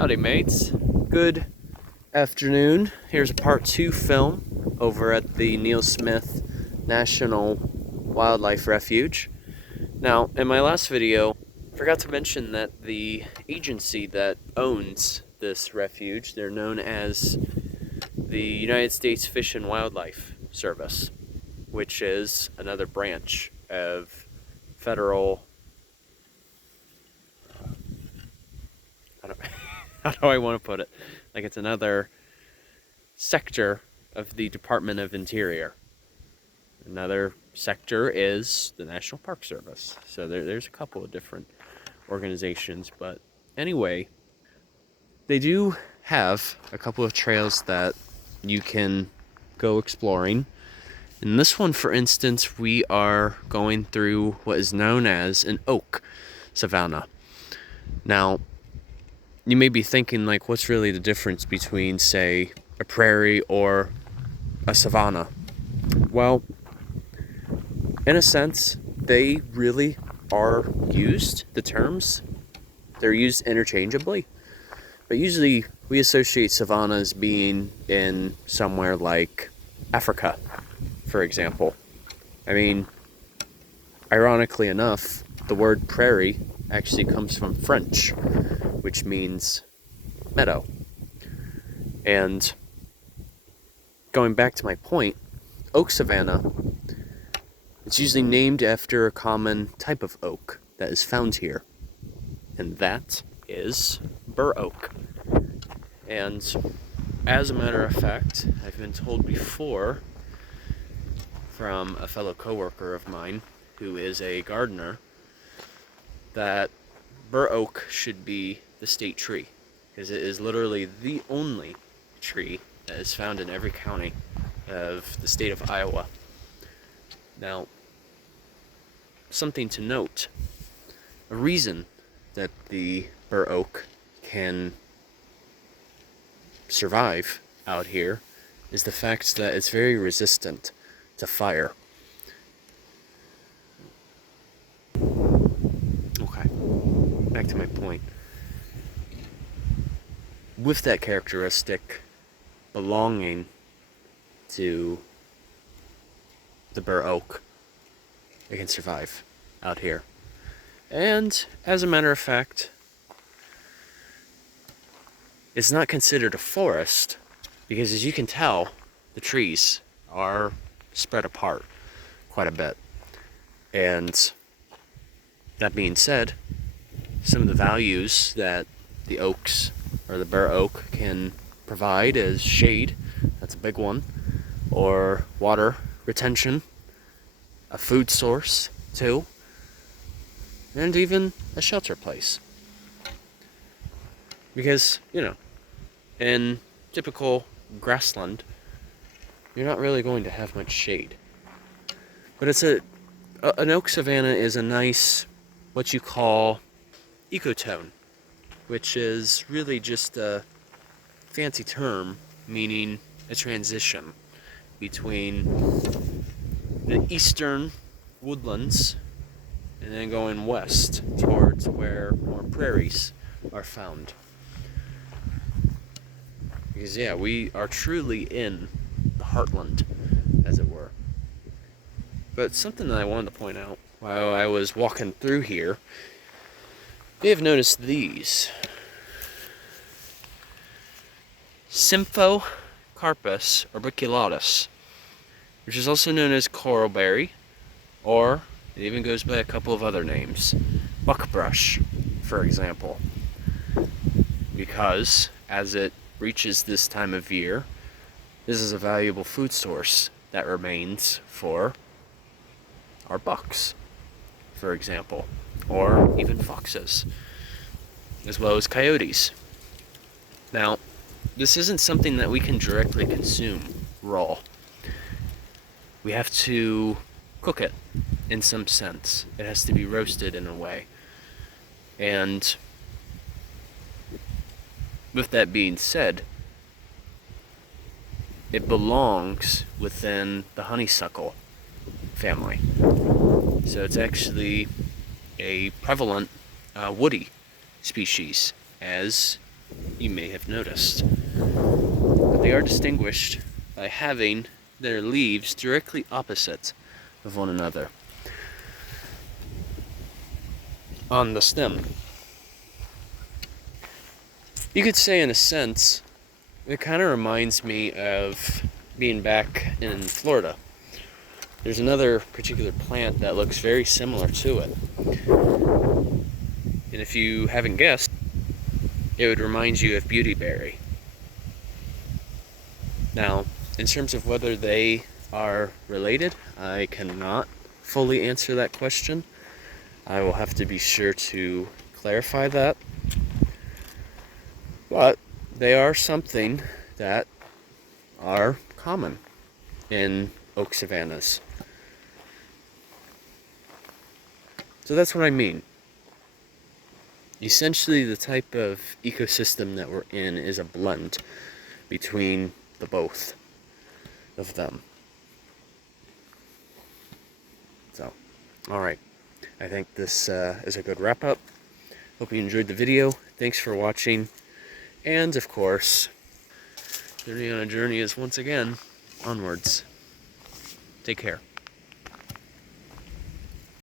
Howdy mates, good afternoon. Here's a part 2 film over at the Neil Smith National Wildlife Refuge. Now, in my last video, I forgot to mention that the agency that owns this refuge, they're known as the United States Fish and Wildlife Service, which is another branch of federal, how do I want to put it? Like it's another sector of the Department of Interior. Another sector is the National Park Service. So there's a couple of different organizations. But anyway, they do have a couple of trails that you can go exploring. In this one, for instance, we are going through what is known as an oak savanna. Now, you may be thinking, like, what's really the difference between, say, a prairie or a savanna? Well, in a sense, they really are used, the terms, they're used interchangeably. But usually we associate savannas being in somewhere like Africa, for example. I mean, ironically enough, the word prairie actually comes from French, which means meadow. And going back to my point, oak savanna, it's usually named after a common type of oak that is found here, and that is Bur Oak. And as a matter of fact, I've been told before from a fellow coworker of mine who is a gardener that Bur Oak should be the state tree, because it is literally the only tree that is found in every county of the state of Iowa. Now, something to note, a reason that the Bur Oak can survive out here is the fact that it's very resistant to fire. Okay, back to my point. With that characteristic belonging to the Bur Oak, it can survive out here. And as a matter of fact, it's not considered a forest because, as you can tell, the trees are spread apart quite a bit. And that being said, some of the values that the oaks or the Bur Oak can provide is shade, that's a big one, or water retention, a food source too, and even a shelter place. Because, you know, in typical grassland, you're not really going to have much shade. But an oak savanna is a nice, what you call, ecotone, which is really just a fancy term meaning a transition between the eastern woodlands and then going west towards where more prairies are found. Because yeah, we are truly in the heartland, as it were. But something that I wanted to point out while I was walking through here, you may have noticed these. Symphocarpus orbiculatus, which is also known as Coralberry, or it even goes by a couple of other names. Buckbrush, for example. Because as it reaches this time of year, this is a valuable food source that remains for our bucks, for example, or even foxes, as well as coyotes. Now, this isn't something that we can directly consume raw. We have to cook it in some sense. It has to be roasted in a way. And with that being said, it belongs within the honeysuckle family. So it's actually a prevalent woody species, as you may have noticed. But they are distinguished by having their leaves directly opposite of one another on the stem. You could say, in a sense, it kind of reminds me of being back in Florida. There's another particular plant that looks very similar to it. And if you haven't guessed, it would remind you of beautyberry. Now, in terms of whether they are related, I cannot fully answer that question. I will have to be sure to clarify that. But they are something that are common in oak savannas. So that's what I mean. Essentially, the type of ecosystem that we're in is a blend between the both of them. So, alright. I think this is a good wrap-up. Hope you enjoyed the video. Thanks for watching. And, of course, Journey on a Journey is once again onwards. Take care.